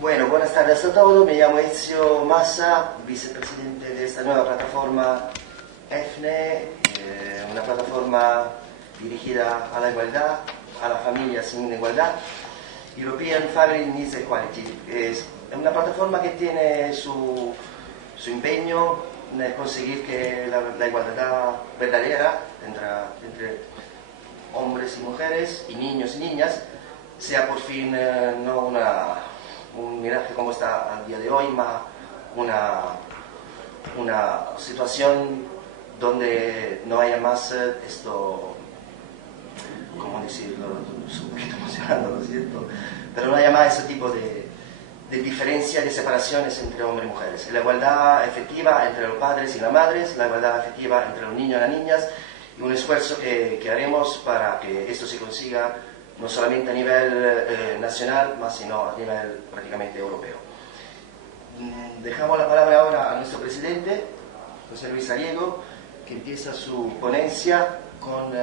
Bueno, buenas tardes a todos. Me llamo Ezio Massa, vicepresidente de esta nueva plataforma EFNE, una plataforma dirigida a la igualdad, a la familia sin igualdad, European Family Needs Equality. Es una plataforma que tiene su empeño en conseguir que la igualdad verdadera entre hombres y mujeres, y niños y niñas, sea por fin no un miraje como está al día de hoy, más una situación donde no haya más esto, ¿cómo decirlo? Es un poquito emocionado, lo siento, pero no haya más ese tipo de diferencia, de separaciones entre hombres y mujeres. La igualdad efectiva entre los padres y las madres, la igualdad efectiva entre los niños y las niñas, y un esfuerzo que haremos para que esto se consiga no solamente a nivel nacional, sino a nivel prácticamente europeo. Dejamos la palabra ahora a nuestro presidente, José Luis Saliego, que empieza su ponencia con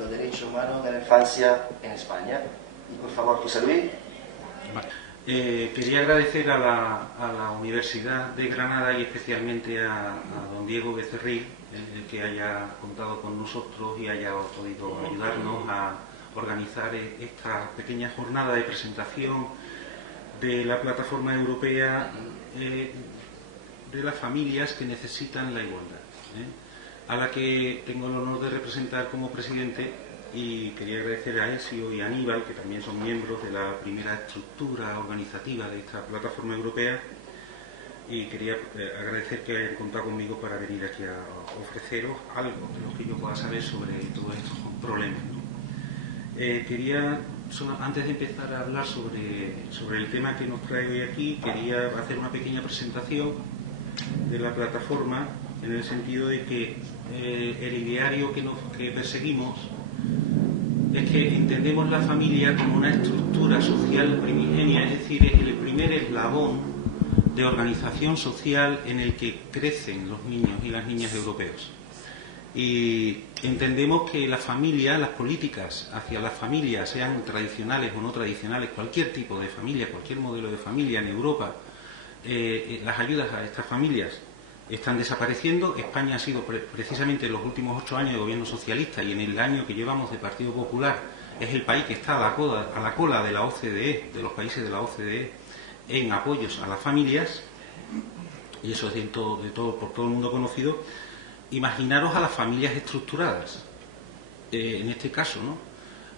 los derechos humanos de la infancia en España. Y por favor, José Luis. Quería agradecer a la Universidad de Granada y especialmente a don Diego Becerril que haya contado con nosotros y haya podido ayudarnos a organizar esta pequeña jornada de presentación de la plataforma europea de las familias que necesitan la igualdad, a la que tengo el honor de representar como presidente. Y quería agradecer a Ezio y a Aníbal, que también son miembros de la primera estructura organizativa de esta plataforma europea, y quería agradecer que hayan contado conmigo para venir aquí a ofreceros algo de lo que yo pueda saber sobre todos estos problemas, ¿no? Quería, antes de empezar a hablar sobre el tema que nos trae hoy aquí, quería hacer una pequeña presentación de la plataforma, en el sentido de que el ideario que perseguimos es que entendemos la familia como una estructura social primigenia, es decir, es el primer eslabón de organización social en el que crecen los niños y las niñas europeos. Y entendemos que la familia, las políticas hacia las familias, sean tradicionales o no tradicionales, cualquier tipo de familia, cualquier modelo de familia en Europa, las ayudas a estas familias están desapareciendo. España ha sido precisamente en los últimos 8 años de gobierno socialista, y en el año que llevamos de Partido Popular es el país que está a la cola de la OCDE, de los países de la OCDE, en apoyos a las familias, y eso es por todo el mundo conocido. Imaginaros a las familias estructuradas, en este caso, ¿no?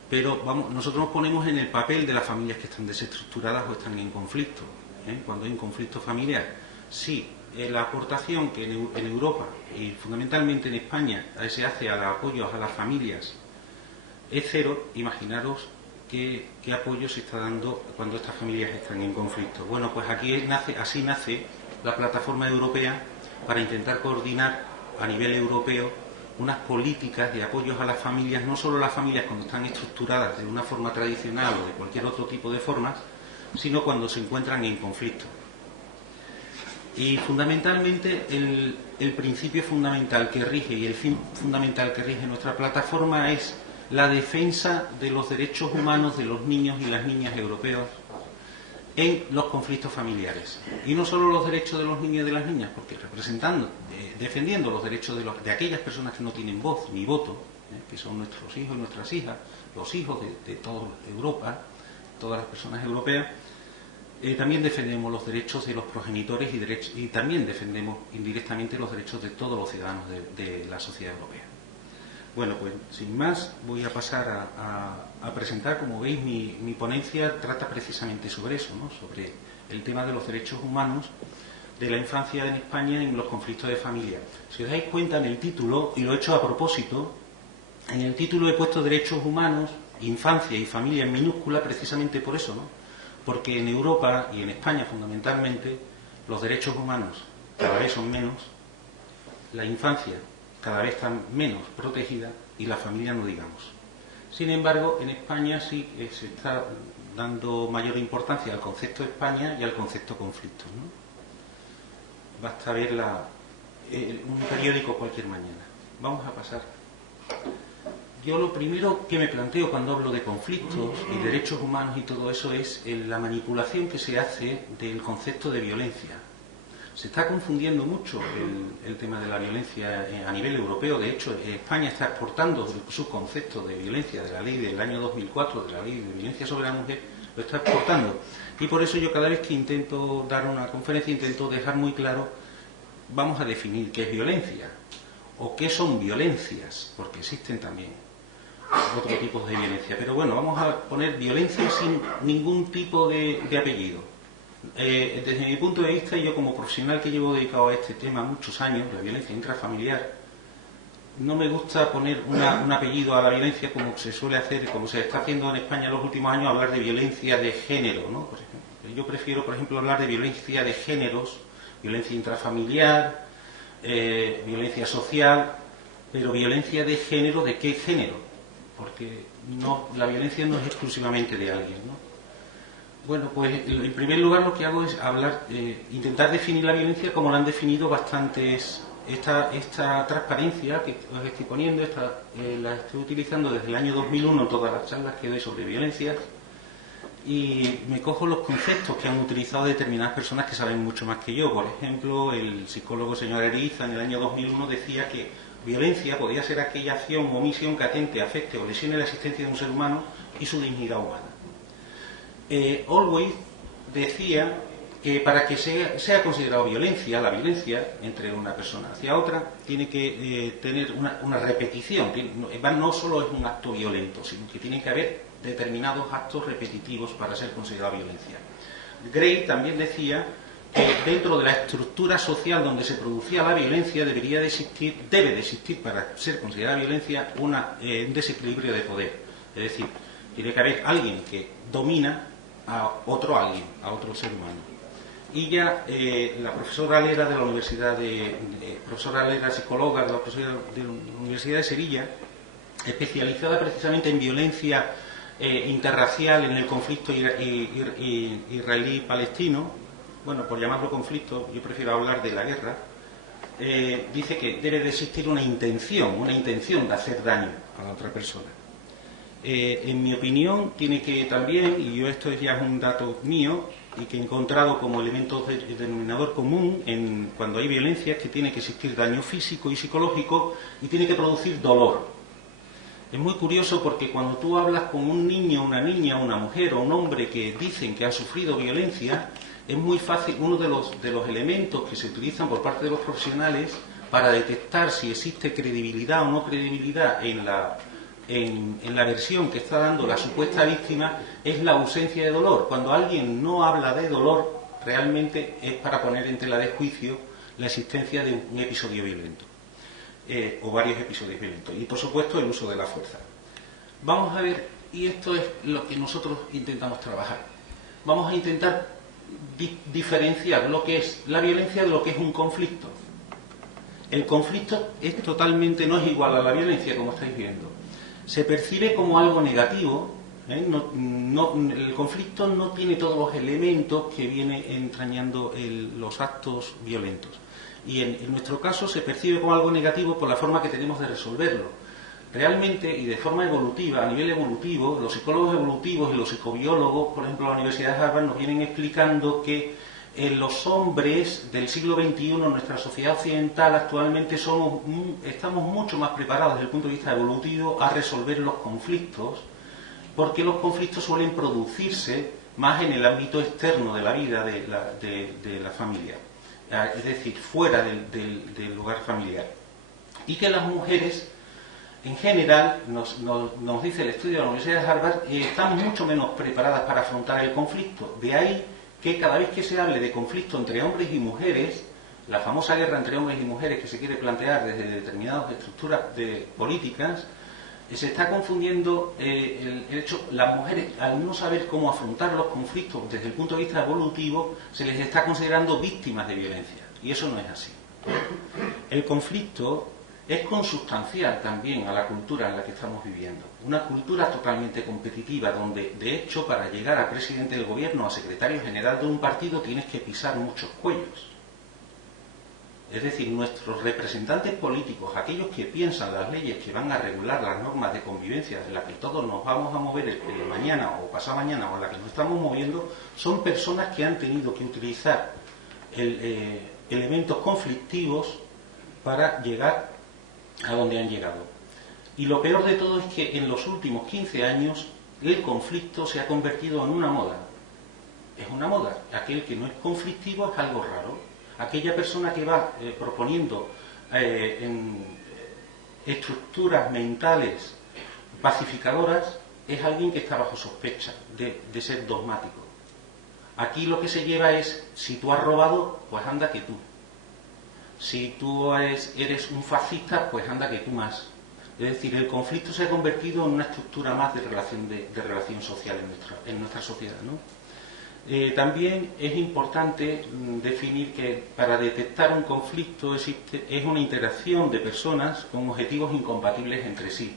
Pero nosotros nos ponemos en el papel de las familias que están desestructuradas o están en conflicto, cuando hay un conflicto familiar. Sí, la aportación que en Europa y fundamentalmente en España se hace a los apoyos a las familias es cero. Imaginaros qué apoyo se está dando cuando estas familias están en conflicto. Bueno, pues así nace la plataforma europea, para intentar coordinar a nivel europeo unas políticas de apoyos a las familias, no solo las familias cuando están estructuradas de una forma tradicional o de cualquier otro tipo de formas, sino cuando se encuentran en conflicto. Y fundamentalmente el principio fundamental que rige y el fin fundamental que rige nuestra plataforma es la defensa de los derechos humanos de los niños y las niñas europeos en los conflictos familiares. Y no solo los derechos de los niños y de las niñas, porque defendiendo los derechos de aquellas personas que no tienen voz ni voto, que son nuestros hijos y nuestras hijas, los hijos de toda Europa, todas las personas europeas. También defendemos los derechos de los progenitores y también defendemos indirectamente los derechos de todos los ciudadanos de la sociedad europea. Bueno, pues sin más voy a pasar a presentar. Como veis, mi ponencia trata precisamente sobre eso, ¿no? Sobre el tema de los derechos humanos de la infancia en España en los conflictos de familia. Si os dais cuenta, en el título, y lo he hecho a propósito, en el título he puesto derechos humanos, infancia y familia en minúscula, precisamente por eso, ¿no? Porque en Europa y en España fundamentalmente los derechos humanos cada vez son menos, la infancia cada vez está menos protegida y la familia no digamos. Sin embargo, en España sí se está dando mayor importancia al concepto España y al concepto conflicto, ¿no? Basta ver un periódico cualquier mañana. Vamos a pasar. Yo lo primero que me planteo cuando hablo de conflictos y derechos humanos y todo eso es la manipulación que se hace del concepto de violencia. Se está confundiendo mucho el tema de la violencia a nivel europeo. De hecho, España está exportando su concepto de violencia de la ley del año 2004, de la ley de violencia sobre la mujer, lo está exportando. Y por eso yo cada vez que intento dar una conferencia intento dejar muy claro, vamos a definir qué es violencia o qué son violencias, porque existen también otros tipos de violencia. Pero bueno, vamos a poner violencia sin ningún tipo de apellido. Desde mi punto de vista, yo como profesional que llevo dedicado a este tema muchos años, la violencia intrafamiliar, no me gusta poner un apellido a la violencia como se suele hacer, como se está haciendo en España en los últimos años, hablar de violencia de género, ¿no? Por ejemplo, yo prefiero, por ejemplo, hablar de violencia de géneros, violencia intrafamiliar, violencia social, pero violencia de género, ¿de qué género? Porque no, la violencia no es exclusivamente de alguien, ¿no? Bueno, pues en primer lugar lo que hago es hablar, intentar definir la violencia como la han definido bastantes. Esta transparencia que os estoy poniendo, la estoy utilizando desde el año 2001 en todas las charlas que doy sobre violencias, y me cojo los conceptos que han utilizado determinadas personas que saben mucho más que yo. Por ejemplo, el psicólogo señor Eriza en el año 2001 decía que violencia podía ser aquella acción o omisión que atente, afecte o lesione la existencia de un ser humano y su dignidad humana. Always decía que para que sea considerado violencia, la violencia entre una persona hacia otra, tiene que tener una repetición. No solo es un acto violento, sino que tiene que haber determinados actos repetitivos para ser considerado violencia. Gray también decía que dentro de la estructura social donde se producía la violencia debe de existir para ser considerada violencia un desequilibrio de poder. Es decir, tiene que haber alguien que domina a otro alguien, a otro ser humano. Y ya la profesora Lera de la Universidad profesora Lera, psicóloga de la Universidad de Sevilla, especializada precisamente en violencia interracial en el conflicto israelí-palestino, bueno, por llamarlo conflicto, yo prefiero hablar de la guerra, dice que debe de existir una intención de hacer daño a la otra persona. En mi opinión, tiene que también, y esto ya es un dato mío, y que he encontrado como elemento denominador común cuando hay violencia, es que tiene que existir daño físico y psicológico y tiene que producir dolor. Es muy curioso porque cuando tú hablas con un niño, una niña, una mujer o un hombre que dicen que han sufrido violencia, es muy fácil, uno de los elementos que se utilizan por parte de los profesionales para detectar si existe credibilidad o no credibilidad en la versión que está dando la supuesta víctima es la ausencia de dolor. Cuando alguien no habla de dolor, realmente es para poner en tela de juicio la existencia de un episodio violento o varios episodios violentos. Y por supuesto el uso de la fuerza. Vamos a ver, y esto es lo que nosotros intentamos trabajar. Vamos a intentar diferenciar lo que es la violencia de lo que es un conflicto. El conflicto no es igual a la violencia, como estáis viendo. Se percibe como algo negativo, el conflicto no tiene todos los elementos que viene entrañando los actos violentos. Y en nuestro caso se percibe como algo negativo por la forma que tenemos de resolverlo. Realmente, y de forma evolutiva, a nivel evolutivo, los psicólogos evolutivos y los psicobiólogos, por ejemplo, la Universidad de Harvard, nos vienen explicando que los hombres del siglo XXI, en nuestra sociedad occidental, actualmente estamos mucho más preparados desde el punto de vista evolutivo a resolver los conflictos, porque los conflictos suelen producirse más en el ámbito externo de la vida de la familia, es decir, fuera del lugar familiar. Y que las mujeres, en general, nos dice el estudio de la Universidad de Harvard, están mucho menos preparadas para afrontar el conflicto. De ahí que cada vez que se hable de conflicto entre hombres y mujeres, la famosa guerra entre hombres y mujeres que se quiere plantear desde determinadas estructuras políticas, se está confundiendo el hecho, las mujeres, al no saber cómo afrontar los conflictos desde el punto de vista evolutivo, se les está considerando víctimas de violencia. Y eso no es así. El conflicto es consustancial también a la cultura en la que estamos viviendo. Una cultura totalmente competitiva, donde, de hecho, para llegar a presidente del gobierno o a secretario general de un partido tienes que pisar muchos cuellos. Es decir, nuestros representantes políticos, aquellos que piensan las leyes que van a regular las normas de convivencia en las que todos nos vamos a mover mañana o pasado mañana o en las que nos estamos moviendo, son personas que han tenido que utilizar elementos conflictivos para llegar a donde han llegado. Y lo peor de todo es que en los últimos 15 años el conflicto se ha convertido en una moda. Es una moda. Aquel que no es conflictivo es algo raro. Aquella persona que va proponiendo estructuras mentales pacificadoras es alguien que está bajo sospecha de ser dogmático. Aquí lo que se lleva es, si tú has robado, pues anda que tú. Si tú eres un fascista, pues anda que tú más. Es decir, el conflicto se ha convertido en una estructura más de relación social en nuestra sociedad, ¿no? También es importante definir que para detectar un conflicto es una interacción de personas con objetivos incompatibles entre sí.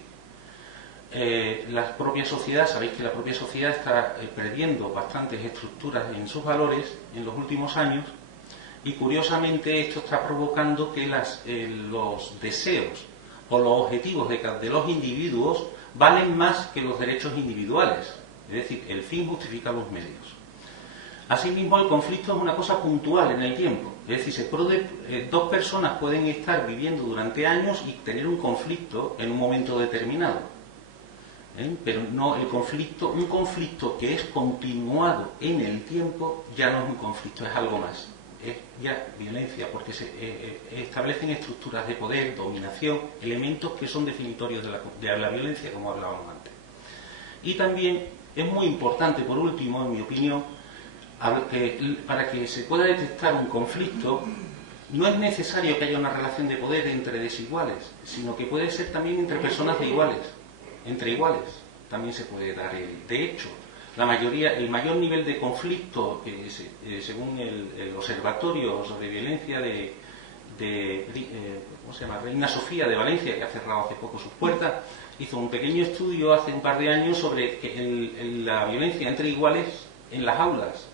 La propia sociedad, sabéis que la propia sociedad está perdiendo bastantes estructuras en sus valores en los últimos años, y curiosamente esto está provocando que los deseos o los objetivos de los individuos valen más que los derechos individuales. Es decir, el fin justifica los medios. Asimismo, el conflicto es una cosa puntual en el tiempo. Es decir, dos personas pueden estar viviendo durante años y tener un conflicto en un momento determinado. Pero no un conflicto que es continuado en el tiempo ya no es un conflicto, es algo más. Es ya violencia, porque se establecen estructuras de poder, dominación, elementos que son definitorios de la violencia, como hablábamos antes. Y también es muy importante, por último, en mi opinión, para que se pueda detectar un conflicto, no es necesario que haya una relación de poder entre desiguales, sino que puede ser también entre personas de iguales, entre iguales, también se puede dar. De hecho, el mayor nivel de conflicto, según el Observatorio sobre Violencia ¿cómo se llama? Reina Sofía de Valencia, que ha cerrado hace poco sus puertas, hizo un pequeño estudio hace un par de años sobre la violencia entre iguales en las aulas.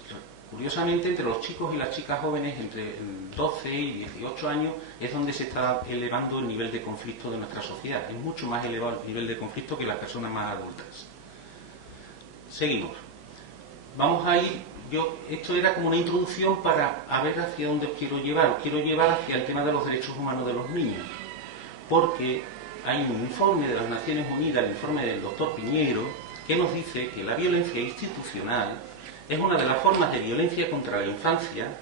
Curiosamente, entre los chicos y las chicas jóvenes entre 12 y 18 años es donde se está elevando el nivel de conflicto de nuestra sociedad. Es mucho más elevado el nivel de conflicto que las personas más adultas. Seguimos. Vamos a ir, esto era como una introducción para ver hacia dónde os quiero llevar. Os quiero llevar hacia el tema de los derechos humanos de los niños. Porque hay un informe de las Naciones Unidas, el informe del doctor Piñeiro, que nos dice que la violencia institucional es una de las formas de violencia contra la infancia,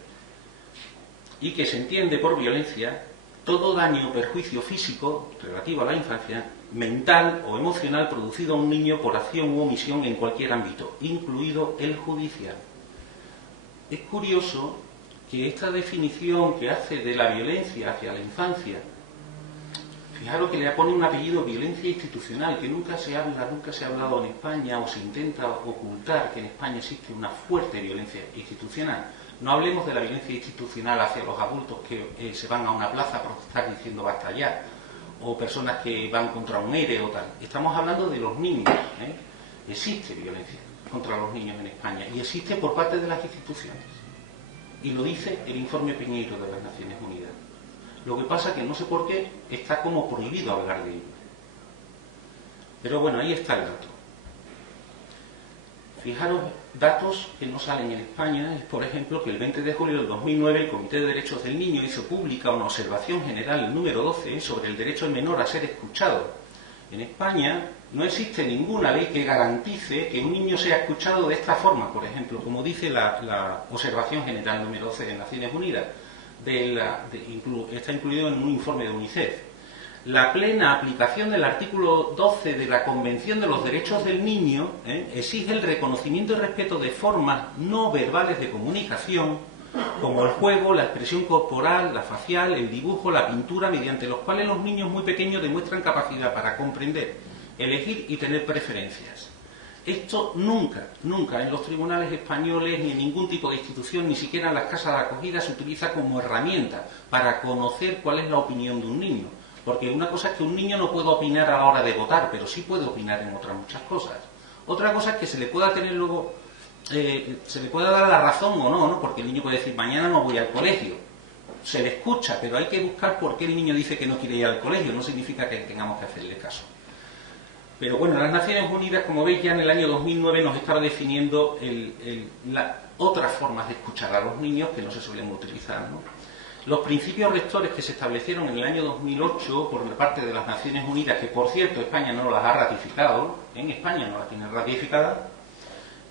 y que se entiende por violencia todo daño o perjuicio físico relativo a la infancia, mental o emocional producido a un niño por acción u omisión en cualquier ámbito, incluido el judicial. Es curioso que esta definición que hace de la violencia hacia la infancia, fijaros que le pone un apellido, violencia institucional, que nunca se ha hablado en España, o se intenta ocultar que en España existe una fuerte violencia institucional. No hablemos de la violencia institucional hacia los adultos que se van a una plaza a protestar diciendo basta ya, o personas que van contra un ERE o tal. Estamos hablando de los niños. Existe violencia contra los niños en España, y existe por parte de las instituciones. Y lo dice el informe Piñeiro de las Naciones Unidas. Lo que pasa es que no sé por qué está como prohibido hablar de ello. Pero bueno, ahí está el dato. Fijaros, datos que no salen en España es, por ejemplo, que el 20 de julio del 2009 el Comité de Derechos del Niño hizo pública una observación general número 12 sobre el derecho del menor a ser escuchado. En España no existe ninguna ley que garantice que un niño sea escuchado de esta forma, por ejemplo, como dice la observación general número 12 de Naciones Unidas. Está incluido en un informe de UNICEF. La plena aplicación del artículo 12 de la Convención de los Derechos del Niño exige el reconocimiento y respeto de formas no verbales de comunicación, como el juego, la expresión corporal, la facial, el dibujo, la pintura, mediante los cuales los niños muy pequeños demuestran capacidad para comprender, elegir y tener preferencias. Esto nunca en los tribunales españoles, ni en ningún tipo de institución, ni siquiera en las casas de acogida, se utiliza como herramienta para conocer cuál es la opinión de un niño. Porque una cosa es que un niño no puede opinar a la hora de votar, pero sí puede opinar en otras muchas cosas. Otra cosa es que se le pueda tener luego, se le pueda dar la razón o no, porque el niño puede decir, mañana no voy al colegio. se le escucha, pero hay que buscar por qué el niño dice que no quiere ir al colegio, no significa que tengamos que hacerle caso. Pero bueno, las Naciones Unidas, como veis, ya en el año 2009 nos estaba definiendo otras formas de escuchar a los niños que no se suelen utilizar, ¿no? Los principios rectores que se establecieron en el año 2008 por parte de las Naciones Unidas, que por cierto España no las ha ratificado, en España no las tiene ratificada,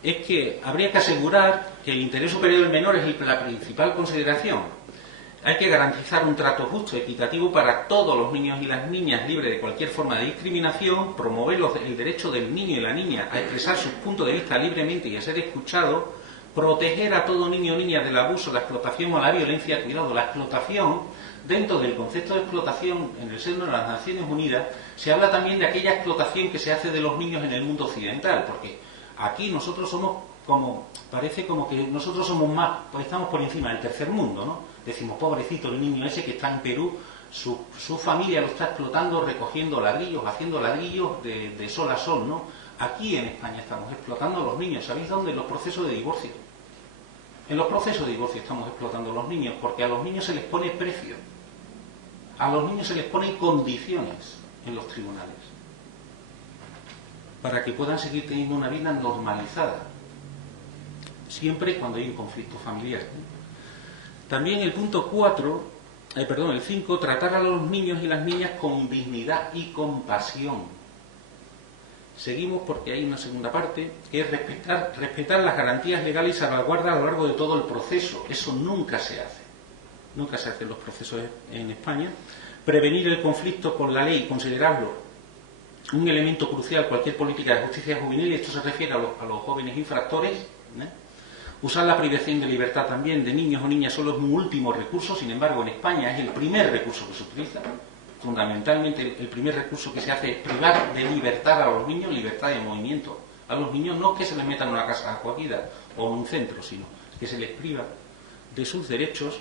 es que habría que asegurar que el interés superior del menor es la principal consideración. Hay que garantizar un trato justo y equitativo para todos los niños y las niñas, libre de cualquier forma de discriminación, promover el derecho del niño y la niña a expresar sus puntos de vista libremente y a ser escuchados, proteger a todo niño o niña del abuso, la explotación o la violencia. Cuidado, la explotación, dentro del concepto de explotación en el seno de las Naciones Unidas, se habla también de aquella explotación que se hace de los niños en el mundo occidental, porque aquí nosotros somos parece como que nosotros somos más, pues estamos por encima del tercer mundo, ¿no? Decimos, pobrecito el niño ese que está en Perú, su familia lo está explotando recogiendo ladrillos, haciendo ladrillos de sol a sol, ¿no? Aquí en España estamos explotando a los niños. ¿Sabéis dónde? En los procesos de divorcio. En los procesos de divorcio estamos explotando a los niños, porque a los niños se les pone precio. A los niños se les ponen condiciones en los tribunales para que puedan seguir teniendo una vida normalizada, siempre cuando hay un conflicto familiar. También el punto 5, tratar a los niños y las niñas con dignidad y compasión. Seguimos porque hay una segunda parte, que es respetar las garantías legales y salvaguardas a lo largo de todo el proceso. Eso nunca se hace. Nunca se hace en los procesos en España. Prevenir el conflicto con la ley y considerarlo un elemento crucial cualquier política de justicia juvenil, y esto se refiere a los jóvenes infractores, ¿eh? Usar la privación de libertad también de niños o niñas solo es un último recurso. Sin embargo, en España es el primer recurso que se utiliza. Fundamentalmente el primer recurso que se hace es privar de libertad a los niños, libertad de movimiento a los niños, no que se les metan en una casa acogida o en un centro, sino que se les priva de sus derechos,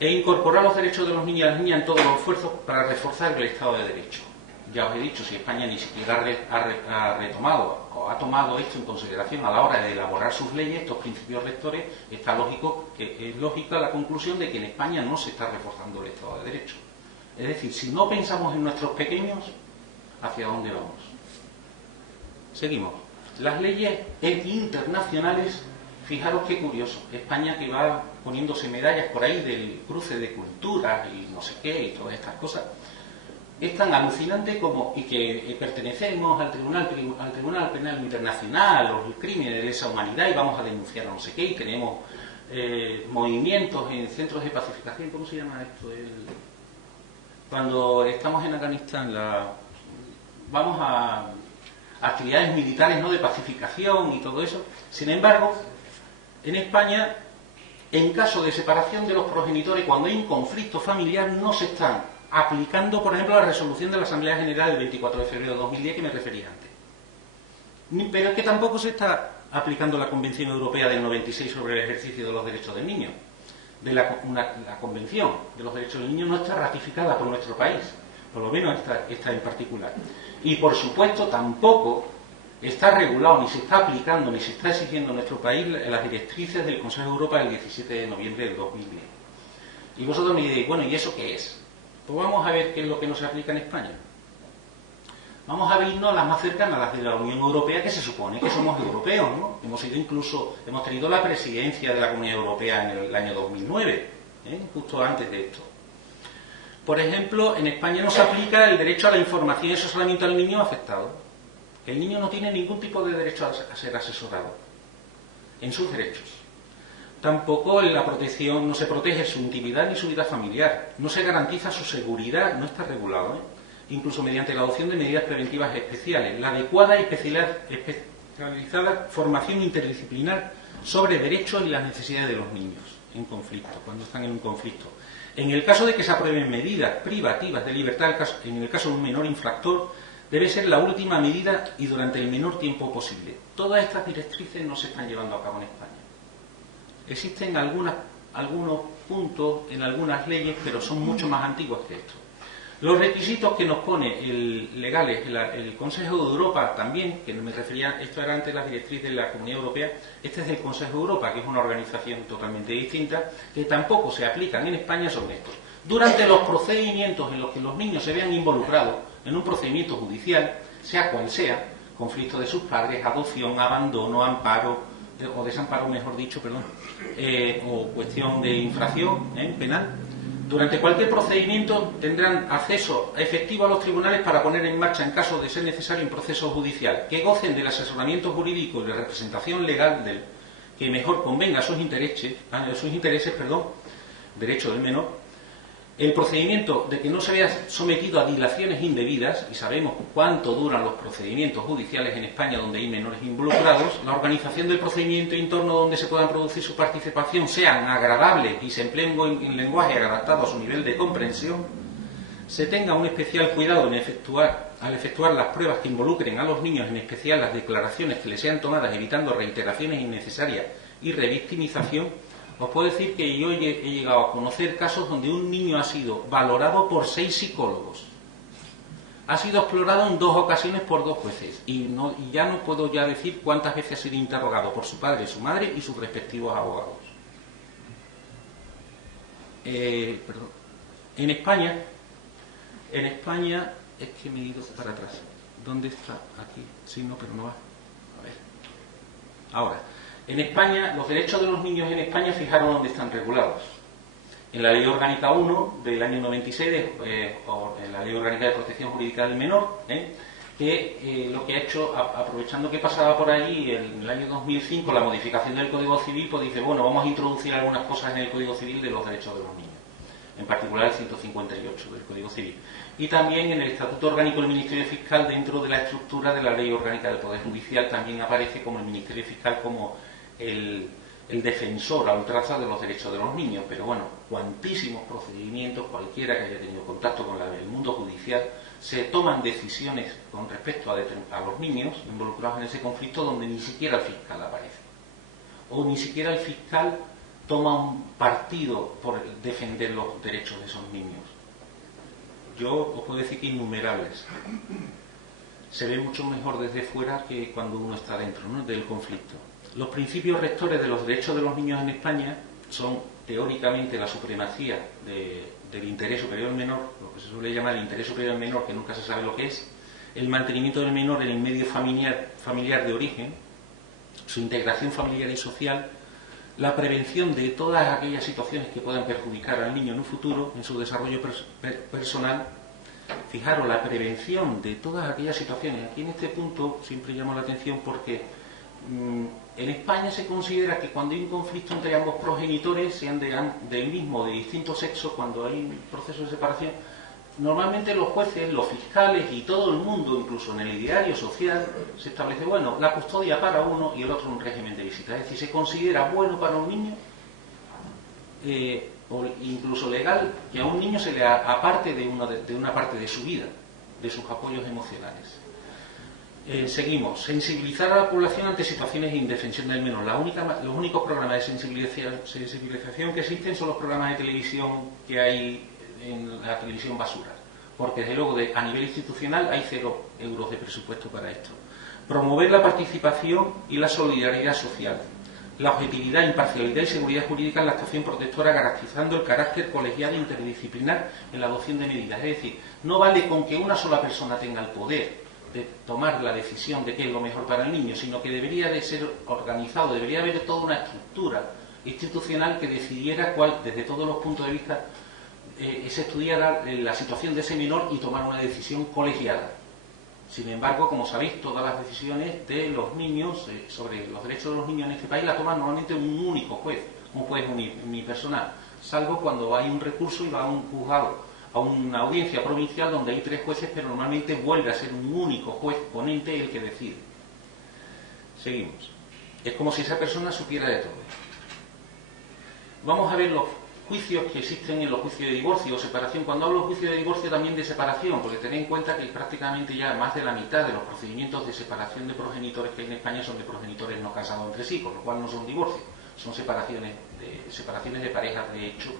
e incorporar los derechos de los niños y las niñas en todos los esfuerzos para reforzar el Estado de Derecho. Ya os he dicho, si España ni siquiera ha retomado o ha tomado esto en consideración a la hora de elaborar sus leyes, estos principios rectores, es lógica la conclusión de que en España no se está reforzando el Estado de Derecho. Es decir, si no pensamos en nuestros pequeños, ¿hacia dónde vamos? Seguimos. Las leyes internacionales, fijaros qué curioso, España que va poniéndose medallas por ahí del cruce de culturas y no sé qué y todas estas cosas, es tan alucinante como, y que pertenecemos al Tribunal Penal Internacional, los crímenes de lesa humanidad, y vamos a denunciar a no sé qué, y tenemos movimientos en centros de pacificación. ¿Cómo se llama esto? Cuando estamos en Afganistán, vamos a actividades militares, ¿no?, de pacificación y todo eso. Sin embargo, en España, en caso de separación de los progenitores, cuando hay un conflicto familiar, no se están aplicando, por ejemplo, la resolución de la Asamblea General del 24 de febrero de 2010 que me refería antes. Pero es que tampoco se está aplicando la Convención Europea del 96 sobre el ejercicio de los derechos del niño. La Convención de los Derechos del Niño no está ratificada por nuestro país, por lo menos esta en particular. Y por supuesto tampoco está regulado, ni se está aplicando, ni se está exigiendo en nuestro país las directrices del Consejo de Europa del 17 de noviembre del 2010. Y vosotros me diréis, bueno, ¿y eso qué es? Pues vamos a ver qué es lo que no se aplica en España. Vamos a irnos a las más cercanas, las de la Unión Europea, que se supone que somos europeos, ¿no? Hemos tenido la presidencia de la Comunidad Europea en el año 2009, justo antes de esto. Por ejemplo, en España no se aplica el derecho a la información y asesoramiento al niño afectado. El niño no tiene ningún tipo de derecho a ser asesorado en sus derechos. Tampoco en la protección, no se protege su intimidad ni su vida familiar. No se garantiza su seguridad, no está regulado, incluso mediante la adopción de medidas preventivas especiales. La adecuada y especializada formación interdisciplinar sobre derechos y las necesidades de los niños en conflicto, cuando están en un conflicto. En el caso de que se aprueben medidas privativas de libertad, en el caso de un menor infractor, debe ser la última medida y durante el menor tiempo posible. Todas estas directrices no se están llevando a cabo en España. Existen algunos puntos en algunas leyes, pero son mucho más antiguas que esto. Los requisitos que nos pone legales el Consejo de Europa también, que me refería, esto era antes la directriz de la Comunidad Europea, este es el Consejo de Europa, que es una organización totalmente distinta, que tampoco se aplican en España, son estos. Durante los procedimientos en los que los niños se vean involucrados en un procedimiento judicial, sea cual sea, conflicto de sus padres, adopción, abandono, amparo, o desamparo, mejor dicho, perdón, o cuestión de infracción penal, durante cualquier procedimiento tendrán acceso efectivo a los tribunales para poner en marcha, en caso de ser necesario, un proceso judicial, que gocen del asesoramiento jurídico y de representación legal que mejor convenga a sus intereses, derecho del menor. El procedimiento de que no se vea sometido a dilaciones indebidas, y sabemos cuánto duran los procedimientos judiciales en España donde hay menores involucrados, la organización del procedimiento y entorno donde se puedan producir su participación sean agradables y se empleen en lenguaje adaptado a su nivel de comprensión, se tenga un especial cuidado al efectuar las pruebas que involucren a los niños, en especial las declaraciones que les sean tomadas, evitando reiteraciones innecesarias y revictimización. Os puedo decir que yo he llegado a conocer casos donde un niño ha sido valorado por 6 psicólogos. Ha sido explorado en 2 ocasiones por 2 jueces. Y ya no puedo ya decir cuántas veces ha sido interrogado por su padre, su madre y sus respectivos abogados. En España, es que me he ido para atrás. ¿Dónde está? Aquí. Sí, no, pero no va. A ver. Ahora. En España, los derechos de los niños en España, fijaron dónde están regulados. En la Ley Orgánica 1 del año 96, o en la Ley Orgánica de Protección Jurídica del Menor, que lo que ha hecho, aprovechando que pasaba por allí en el año 2005 la modificación del Código Civil, pues dice, bueno, vamos a introducir algunas cosas en el Código Civil de los derechos de los niños, en particular el 158 del Código Civil. Y también en el Estatuto Orgánico del Ministerio Fiscal, dentro de la estructura de la Ley Orgánica del Poder Judicial, también aparece como el Ministerio Fiscal como el defensor a ultranza de los derechos de los niños. Pero bueno, cuantísimos procedimientos, cualquiera que haya tenido contacto con el mundo judicial, se toman decisiones con respecto a los niños involucrados en ese conflicto donde ni siquiera el fiscal aparece, o ni siquiera el fiscal toma un partido por defender los derechos de esos niños. Yo os puedo decir que innumerables. Se ve mucho mejor desde fuera que cuando uno está dentro, ¿no?, del conflicto. Los principios rectores de los derechos de los niños en España son, teóricamente, la supremacía del interés superior al menor, lo que se suele llamar el interés superior al menor, que nunca se sabe lo que es, el mantenimiento del menor en el medio familiar de origen, su integración familiar y social, la prevención de todas aquellas situaciones que puedan perjudicar al niño en un futuro, en su desarrollo personal. Fijaros, la prevención de todas aquellas situaciones. Aquí en este punto siempre llamo la atención porque en España se considera que cuando hay un conflicto entre ambos progenitores, sean del mismo o de distinto sexo, cuando hay un proceso de separación, normalmente los jueces, los fiscales y todo el mundo, incluso en el ideario social, se establece, bueno, la custodia para uno y el otro un régimen de visita. Es decir, se considera bueno para un niño, o incluso legal, que a un niño se le aparte de una parte de su vida, de sus apoyos emocionales. Seguimos. Sensibilizar a la población ante situaciones de indefensión del menor. Los únicos programas de sensibilización que existen son los programas de televisión que hay en la televisión basura, porque desde luego a nivel institucional hay 0 euros de presupuesto para esto. Promover la participación y la solidaridad social, la objetividad, imparcialidad y seguridad jurídica en la actuación protectora, garantizando el carácter colegiado e interdisciplinar en la adopción de medidas. Es decir, no vale con que una sola persona tenga el poder de tomar la decisión de qué es lo mejor para el niño, sino que debería de ser organizado, debería haber toda una estructura institucional que decidiera cuál, desde todos los puntos de vista, se estudiara la situación de ese menor y tomar una decisión colegiada. Sin embargo, como sabéis, todas las decisiones de los niños, sobre los derechos de los niños en este país, la toma normalmente un único juez, un juez unipersonal, salvo cuando hay un recurso y va a un juzgado, a una audiencia provincial donde hay 3 jueces, pero normalmente vuelve a ser un único juez ponente el que decide. Seguimos. Es como si esa persona supiera de todo. Vamos a ver los juicios que existen en los juicios de divorcio o separación. Cuando hablo de juicio de divorcio, también de separación, porque tened en cuenta que prácticamente ya más de la mitad de los procedimientos de separación de progenitores que hay en España son de progenitores no casados entre sí, con lo cual no son divorcios, son separaciones de parejas de hecho,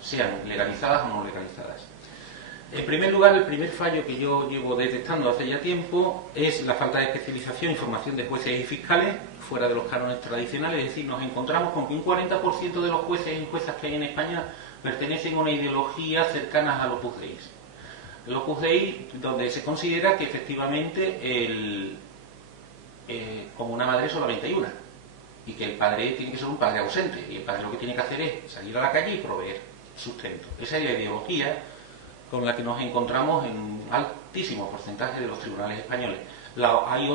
sean legalizadas o no legalizadas. En primer lugar, el primer fallo que yo llevo detectando hace ya tiempo es la falta de especialización y formación de jueces y fiscales fuera de los cánones tradicionales. Es decir, nos encontramos con que un 40% de los jueces y juezas que hay en España pertenecen a una ideología cercana al Opus Dei. El Opus Dei, donde se considera que efectivamente como una madre solamente hay una, y que el padre tiene que ser un padre ausente, y el padre lo que tiene que hacer es salir a la calle y proveer sustento. Esa es la ideología con la que nos encontramos en un altísimo porcentaje de los tribunales españoles. Hay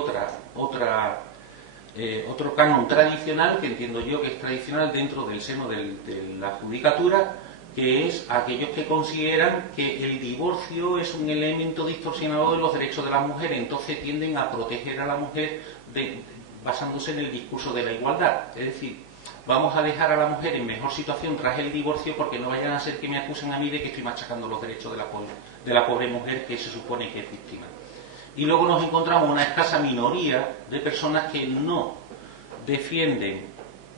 otro canon tradicional, que entiendo yo que es tradicional dentro del seno de la judicatura, que es aquellos que consideran que el divorcio es un elemento distorsionador de los derechos de la mujer, entonces tienden a proteger a la mujer basándose en el discurso de la igualdad. Es decir, vamos a dejar a la mujer en mejor situación tras el divorcio porque no vayan a ser que me acusen a mí de que estoy machacando los derechos de la pobre mujer que se supone que es víctima. Y luego nos encontramos una escasa minoría de personas que no defienden,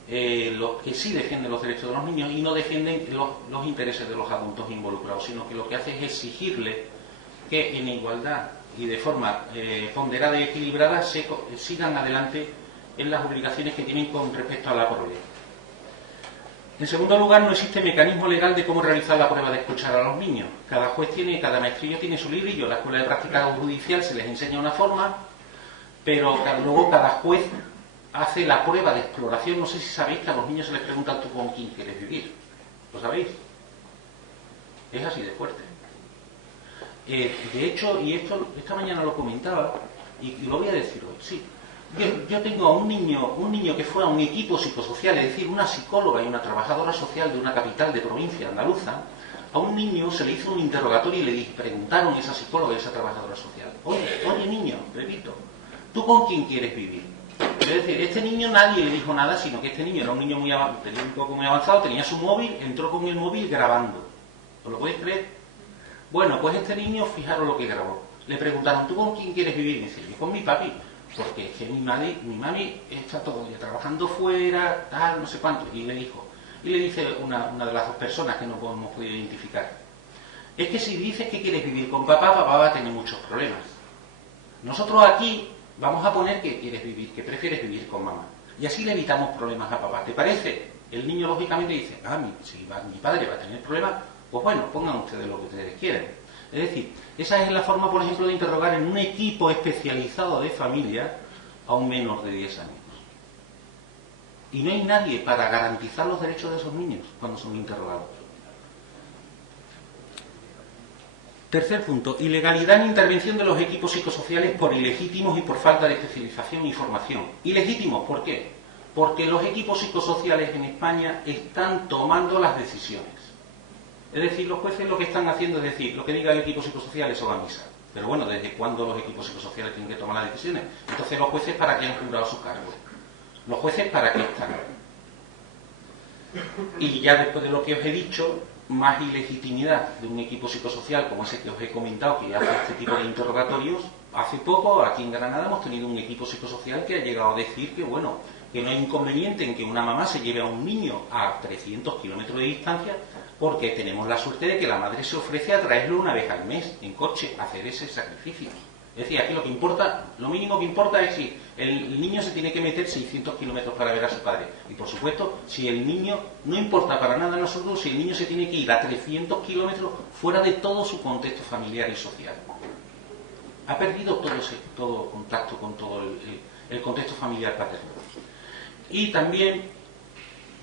que sí defienden los derechos de los niños y no defienden los intereses de los adultos involucrados, sino que lo que hace es exigirle que en igualdad y de forma ponderada y equilibrada sigan adelante en las obligaciones que tienen con respecto a la prole. En segundo lugar, no existe mecanismo legal de cómo realizar la prueba de escuchar a los niños. Cada cada maestrillo tiene su librillo. En la escuela de práctica judicial se les enseña una forma, pero luego cada juez hace la prueba de exploración. No sé si sabéis que a los niños se les pregunta tú con quién quieres vivir. ¿Lo sabéis? Es así de fuerte. De hecho, y esto esta mañana lo comentaba, y lo voy a decir hoy, sí. Yo tengo a un niño que fue a un equipo psicosocial, es decir, una psicóloga y una trabajadora social de una capital de provincia andaluza. A un niño se le hizo un interrogatorio y le preguntaron a esa psicóloga y a esa trabajadora social: oye niño, repito, ¿tú con quién quieres vivir? Es decir, este niño nadie le dijo nada, sino que este niño era un niño tenía un poco muy avanzado, tenía su móvil, entró con el móvil grabando. ¿Os lo podéis creer? Bueno, pues este niño, fijaros lo que grabó. Le preguntaron: ¿tú con quién quieres vivir? Y dice: yo con mi papi. Porque es que mi mami está todo el día trabajando fuera, tal, no sé cuánto. Y le dice una de las dos personas que no hemos podido identificar: es que si dices que quieres vivir con papá, papá va a tener muchos problemas. Nosotros aquí vamos a poner que que prefieres vivir con mamá. Y así le evitamos problemas a papá. ¿Te parece? El niño lógicamente dice: si mi padre va a tener problemas, pues bueno, pongan ustedes lo que ustedes quieran. Es decir, esa es la forma, por ejemplo, de interrogar en un equipo especializado de familia a un menor de 10 años. Y no hay nadie para garantizar los derechos de esos niños cuando son interrogados. Tercer punto: ilegalidad en intervención de los equipos psicosociales por ilegítimos y por falta de especialización y formación. ¿Ilegítimos? ¿Por qué? Porque los equipos psicosociales en España están tomando las decisiones. Es decir, los jueces lo que están haciendo es decir: lo que diga el equipo psicosocial, eso va a misa. Pero bueno, ¿desde cuándo los equipos psicosociales tienen que tomar las decisiones? Entonces, ¿los jueces para qué han jurado sus cargos? ¿Los jueces para qué están? Y ya después de lo que os he dicho, más ilegitimidad de un equipo psicosocial como ese que os he comentado, que hace este tipo de interrogatorios. Hace poco, aquí en Granada, hemos tenido un equipo psicosocial que ha llegado a decir que, bueno, que no hay inconveniente en que una mamá se lleve a un niño a 300 kilómetros de distancia, porque tenemos la suerte de que la madre se ofrece a traerlo una vez al mes en coche, a hacer ese sacrificio. Es decir, aquí lo mínimo que importa es si el niño se tiene que meter 600 kilómetros para ver a su padre. Y por supuesto, si el niño, no importa para nada en absoluto, si el niño se tiene que ir a 300 kilómetros fuera de todo su contexto familiar y social. Ha perdido todo contacto con todo el contexto familiar paterno. Y también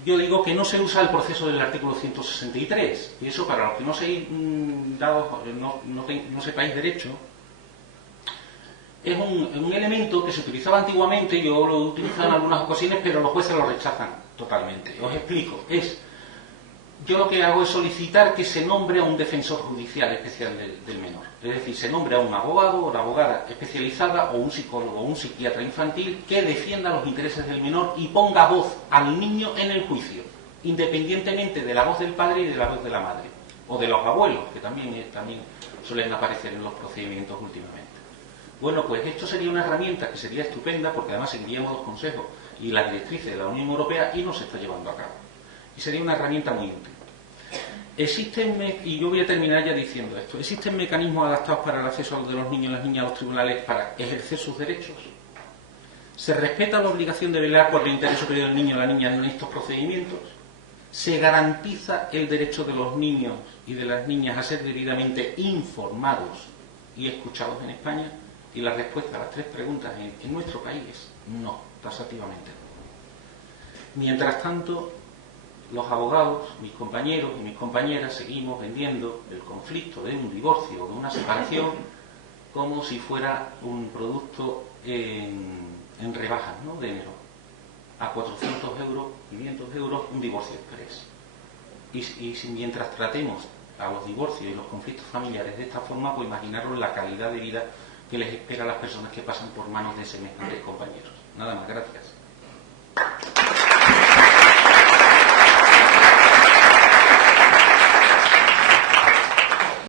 yo digo que no se usa el proceso del artículo 163, y eso, para los que no sepáis derecho, es un elemento que se utilizaba antiguamente. Yo lo he utilizado en algunas ocasiones, pero los jueces lo rechazan totalmente. Os explico. Yo lo que hago es solicitar que se nombre a un defensor judicial especial del menor. Es decir, se nombre a un abogado o una abogada especializada, o un psicólogo o un psiquiatra infantil que defienda los intereses del menor y ponga voz al niño en el juicio, independientemente de la voz del padre y de la voz de la madre, o de los abuelos, que también suelen aparecer en los procedimientos últimamente. Bueno, pues esto sería una herramienta que sería estupenda, porque además seguiríamos los consejos y las directrices de la Unión Europea y no se está llevando a cabo. Y sería una herramienta muy útil. y yo voy a terminar ya diciendo esto, ¿existen mecanismos adaptados para el acceso de los niños y las niñas a los tribunales para ejercer sus derechos? ¿Se respeta la obligación de velar por el interés superior del niño o la niña en estos procedimientos? ¿Se garantiza el derecho de los niños y de las niñas a ser debidamente informados y escuchados en España? Y la respuesta a las tres preguntas en nuestro país es no, taxativamente no. Mientras tanto, los abogados, mis compañeros y mis compañeras, seguimos vendiendo el conflicto de un divorcio o de una separación como si fuera un producto en rebajas, ¿no?, de enero. A 400 euros, 500 euros, un divorcio express. Y si mientras tratemos a los divorcios y los conflictos familiares de esta forma, pues imaginaros la calidad de vida que les espera a las personas que pasan por manos de semejantes compañeros. Nada más, gracias.